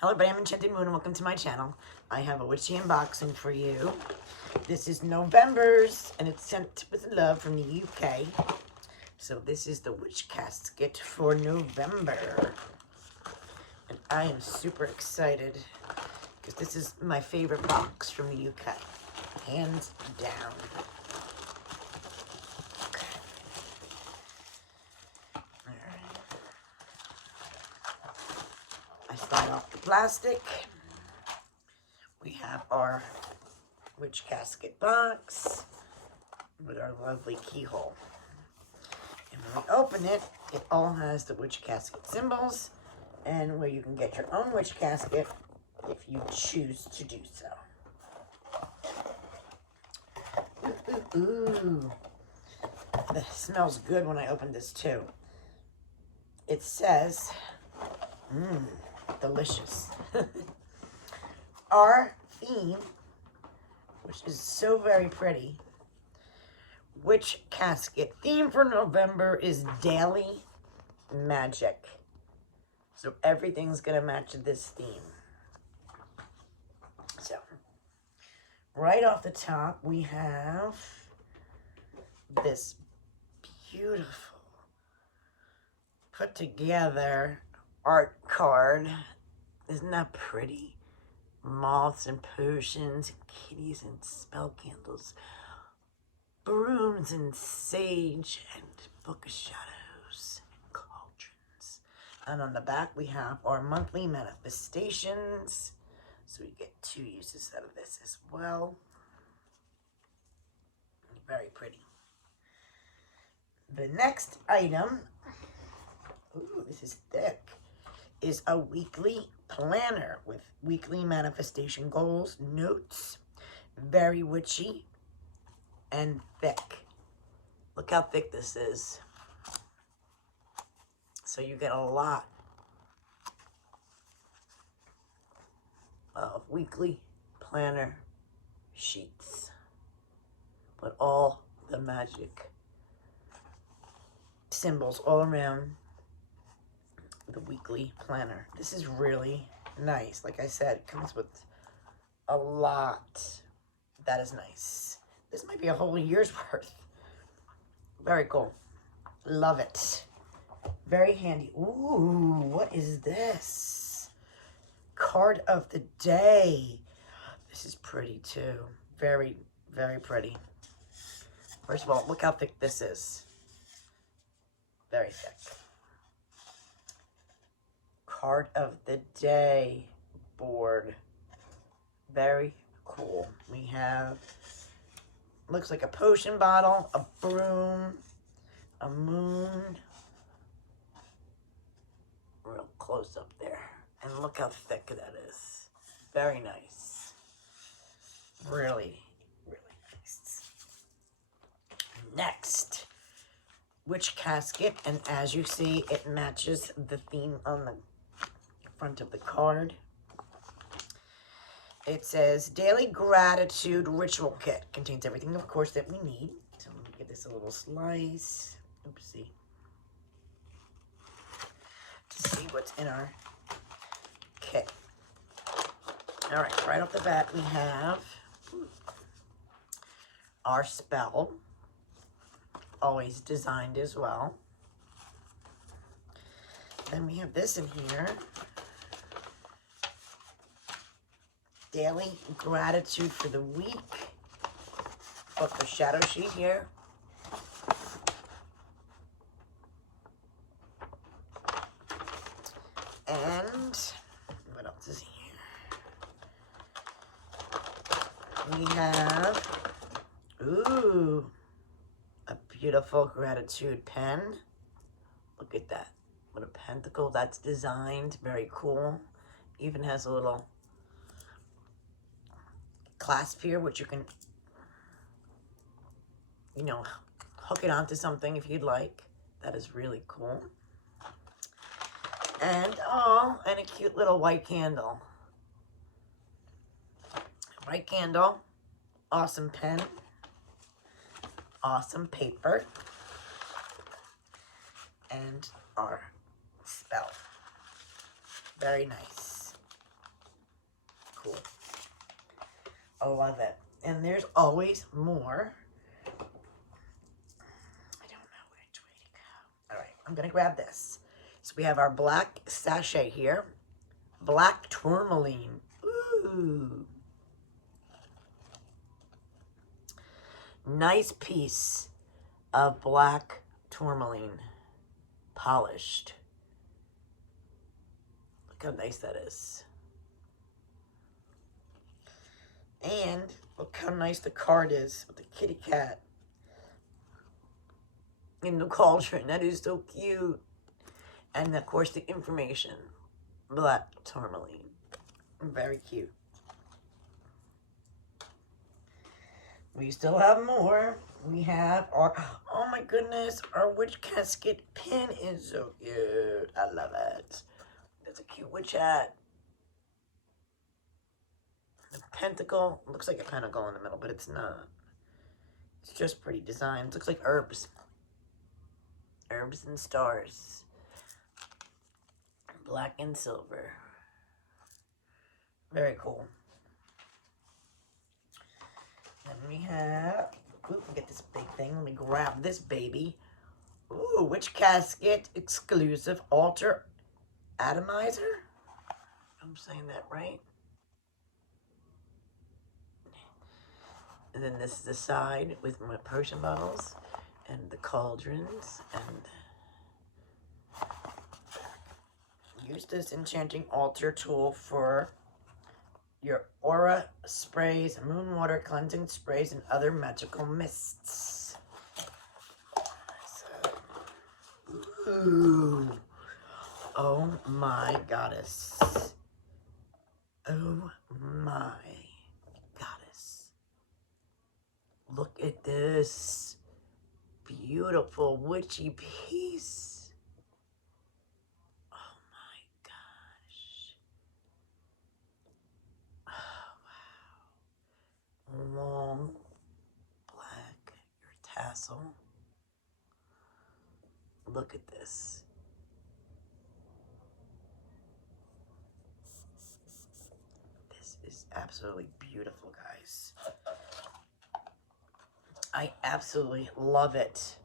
Hello everybody, I'm Enchanted Moon and welcome to my channel. I have a witchy unboxing for you. This is November's and it's sent with love from the UK. So this is the witch casket for November. And I am super excited because this is my favorite box from the UK. Hands down. I slide off the plastic. We have our witch casket box with our lovely keyhole. And when we open it, it all has the witch casket symbols and where you can get your own witch casket if you choose to do so. Ooh, ooh, ooh. That smells good when I open this too. It says, delicious. Our theme, which is so very pretty, witch casket theme for November is daily magic. So everything's gonna match this theme. So right off the top we have this beautiful put together art card. Isn't that pretty? Moths and potions, kitties and spell candles, brooms and sage, and book of shadows and cauldrons. And on the back we have our monthly manifestations. So we get 2 uses out of this as well. Very pretty. The next item, ooh, this is thick, is a weekly planner with weekly manifestation goals, notes, very witchy and thick. Look how thick this is. So you get a lot of weekly planner sheets, but all the magic symbols all around the weekly planner. This is really nice. Like I said, it comes with a lot. That is nice. This might be a whole year's worth. Very cool. Love it. Very handy. Ooh, what is this? Card of the day. This is pretty too. Very, very pretty. First of all, look how thick this is. Very thick. Card of the day board. Very cool. We have, looks like a potion bottle, a broom, a moon. Real close up there. And look how thick that is. Very nice. Really, really nice. Next, witch casket. And as you see, it matches the theme on the front of the card. It says daily gratitude ritual kit. Contains everything, of course, that we need. So let me give this a little slice. Oopsie. To see what's in our kit. All right off the bat, we have our spell. Always designed as well. Then we have this in here. Daily gratitude for the week. Book of shadow sheet here. And what else is here? We have, ooh, a beautiful gratitude pen. Look at that. What a pentacle. That's designed. Very cool. Even has a little clasp here, which you can, you know, hook it onto something if you'd like. That is really cool. And, oh, and a cute little white candle. White candle. Awesome pen. Awesome paper. And our spell. Very nice. cool. I love it. And there's always more. I don't know which way to go. All right, I'm going to grab this. So we have our black sachet here. Black tourmaline. Ooh. Nice piece of black tourmaline. Polished. Look how nice that is. And look how nice the card is with the kitty cat in the cauldron. That is so cute. And of course the information. Black tourmaline. Very cute. We still have more. We have our, oh my goodness, our witch casket pin is so cute. I love it. That's a cute witch hat. The pentacle, looks like a pentacle in the middle, but it's not. It's just pretty design. It looks like herbs. Herbs and stars. Black and silver. Very cool. Then we have, ooh, we get this big thing. Let me grab this baby. Ooh, witch casket exclusive altar atomizer. I'm saying that right. And then this is the side with my potion bottles and the cauldrons. And use this enchanting altar tool for your aura sprays, moon water cleansing sprays, and other magical mists. Ooh. Oh my goddess. Oh my goddess. Look at this beautiful witchy piece. Oh my gosh. Oh wow. Long black, your tassel. Look at this. This is absolutely beautiful, guys. I absolutely love it.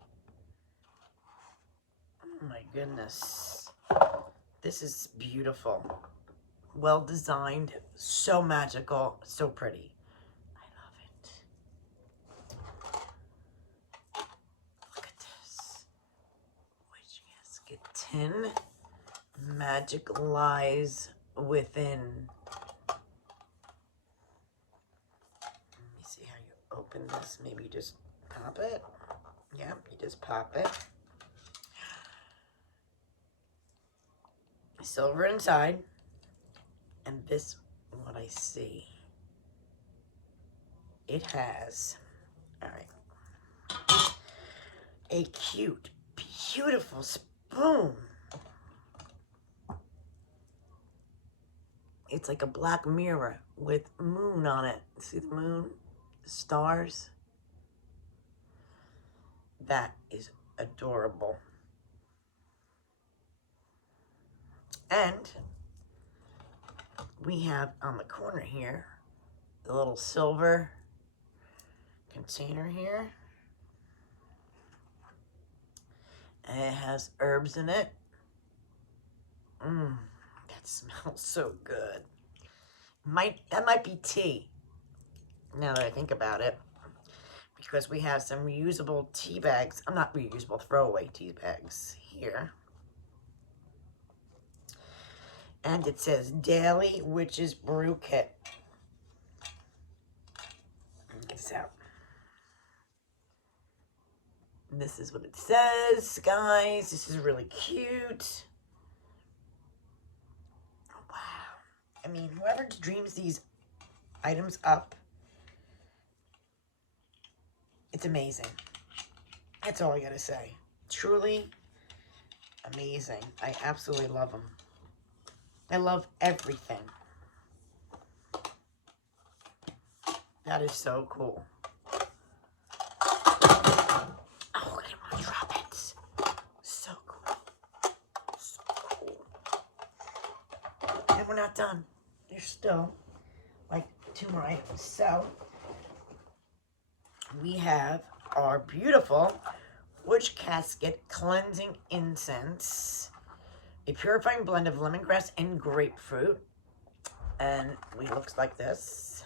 Oh my goodness. This is beautiful. Well designed, so magical, so pretty. I love it. Look at this. Witch casket tin. Magic lies within. Let me see how you open this. Maybe you just pop it. Yeah, you just pop it. Silver inside. And this, what I see, it has, all right, a cute, beautiful spoon. It's like a black mirror with moon on it. See the moon? The stars? That is adorable. And we have on the corner here, the little silver container here. And it has herbs in it. That smells so good. That might be tea, now that I think about it. Because we have some reusable tea bags. I'm not reusable, throwaway tea bags here. And it says Daily Witches Brew Kit. Get this out. And this is what it says, guys. This is really cute. Wow. I mean, whoever dreams these items up, it's amazing. That's all I gotta say. Truly amazing. I absolutely love them. I love everything. That is so cool. Oh, I didn't want to drop it. So cool. So cool. And we're not done. There's still like 2 more items. So we have our beautiful Witch Casket Cleansing Incense, a purifying blend of lemongrass and grapefruit, and it looks like this.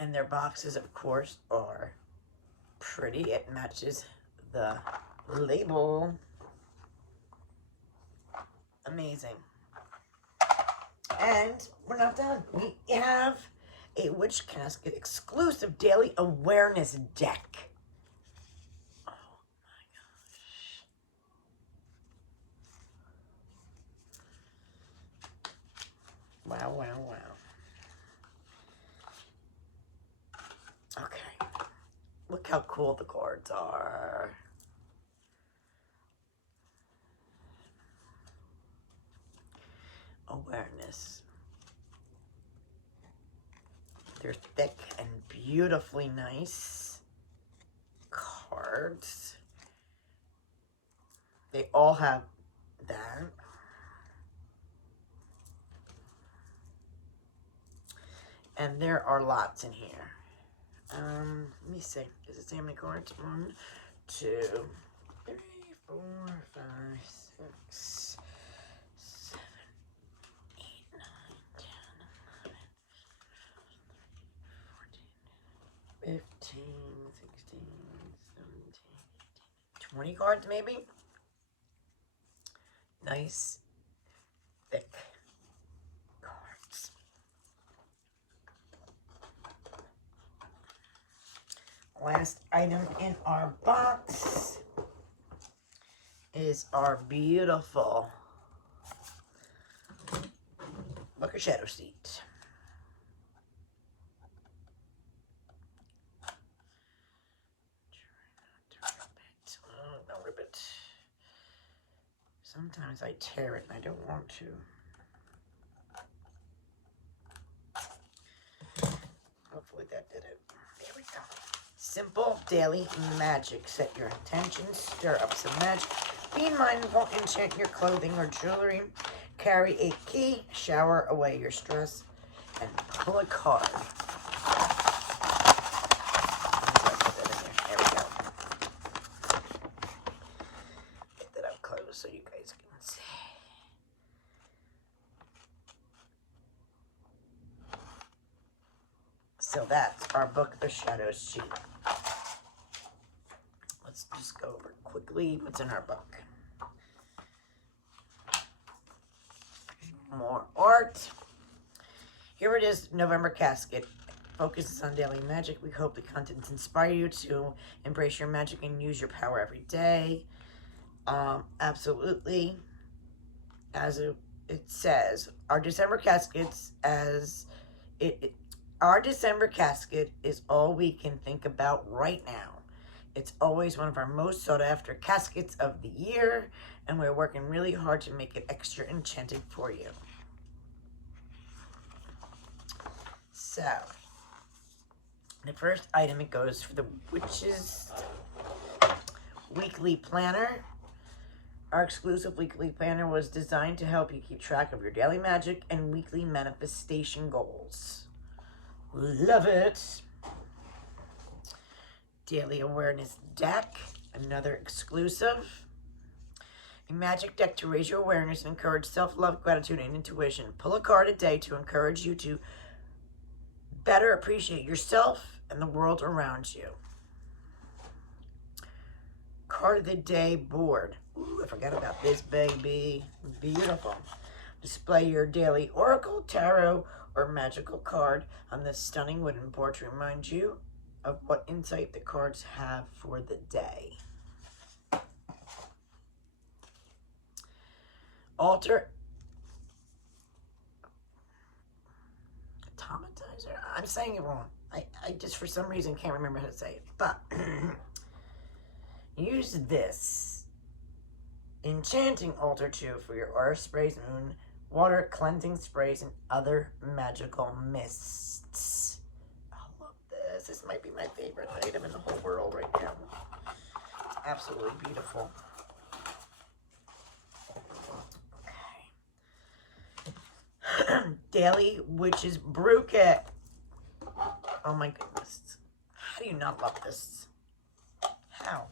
And their boxes, of course, are pretty. It matches the label. Amazing. And we're not done. We have a Witch Casket exclusive daily awareness deck. Oh my gosh. Wow, wow, wow. Okay. Look how cool the cards are. Awareness. They're thick and beautifully nice cards. They all have that. And there are lots in here. Let me see. Does it say how many cards? 1, 2, 3, 4, 5, 6, 7, 8, 9, 10, 11, 15, 16, 17, 18, 20 cards maybe? Nice, thick cards. Last item in our box is our beautiful Book of Shadow Seat. Don't rip it. Sometimes I tear it and I don't want to. Hopefully that did it. There we go. Simple daily magic. Set your intentions, stir up some magic. Be mindful, enchant your clothing or jewelry. Carry a key, shower away your stress, and pull a card. There we go. Get that up close so you guys can see. So that's our Book of Shadows sheet. Let's just go over quickly what's in our book. More art. Here it is, November Casket. Focuses on daily magic. We hope the contents inspire you to embrace your magic and use your power every day. Absolutely. As it says, our December caskets our December casket is all we can think about right now. It's always one of our most sought after caskets of the year, and we're working really hard to make it extra enchanted for you. So, the first item, it goes for the Witch's Weekly Planner. Our exclusive weekly planner was designed to help you keep track of your daily magic and weekly manifestation goals. Love it. Daily Awareness Deck, another exclusive. A magic deck to raise your awareness and encourage self-love, gratitude, and intuition. Pull a card a day to encourage you to better appreciate yourself and the world around you. Card of the Day board. Ooh, I forgot about this, baby. Beautiful. Display your daily oracle, tarot, or magical card on this stunning wooden board to remind you of what insight the cards have for the day. Altar automatizer. I'm saying it wrong. I just for some reason can't remember how to say it. But use this enchanting altar too for your aura sprays, moon water cleansing sprays, and other magical mists. I love this. This might be my favorite item in the whole world right now. It's absolutely beautiful. Okay. Daily Witch's Brew Kit. Oh my goodness. How do you not love this? How?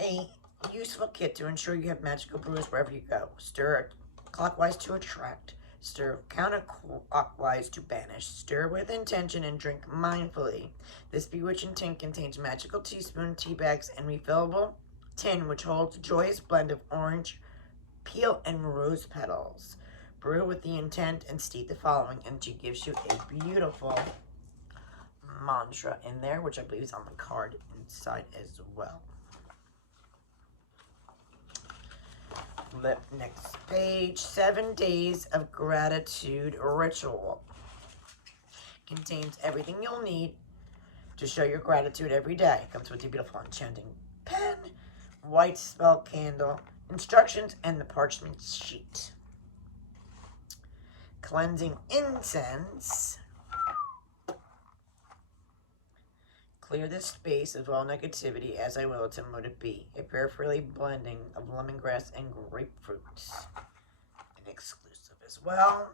A useful kit to ensure you have magical brews wherever you go. Stir clockwise to attract. Stir counterclockwise to banish. Stir with intention and drink mindfully. This bewitching tin contains magical teaspoon, tea bags, and refillable tin which holds a joyous blend of orange peel and rose petals. Brew with the intent and state the following, and she gives you a beautiful mantra in there, which I believe is on the card inside as well. Flip next page. 7 Days of Gratitude Ritual. Contains everything you'll need to show your gratitude every day. Comes with your beautiful enchanting pen, white spell candle, instructions, and the parchment sheet. Cleansing incense. Clear this space of all negativity as I will to motive be. A prayerfully blending of lemongrass and grapefruit. An exclusive as well.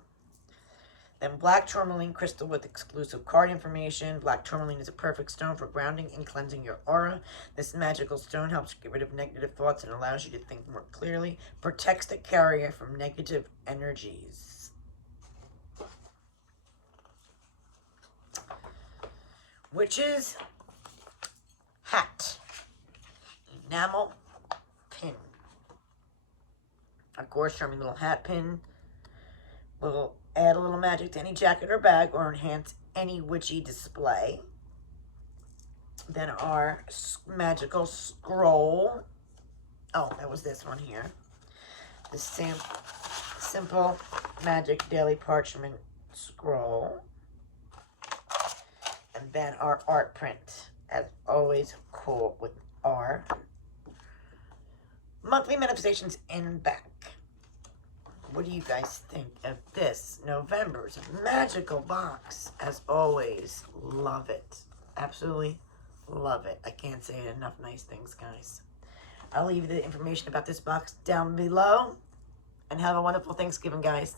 Then black tourmaline crystal with exclusive card information. Black tourmaline is a perfect stone for grounding and cleansing your aura. This magical stone helps get rid of negative thoughts and allows you to think more clearly. Protects the carrier from negative energies. Witch's hat. Enamel pin. Of course, charming little hat pin. Will add a little magic to any jacket or bag or enhance any witchy display. Then our magical scroll. Oh, that was this one here. The simple magic daily parchment scroll. And then our art print, as always, cool with our monthly manifestations in back. What do you guys think of this November's magical box? As always, love it. Absolutely love it. I can't say enough nice things, guys. I'll leave the information about this box down below. And have a wonderful Thanksgiving, guys.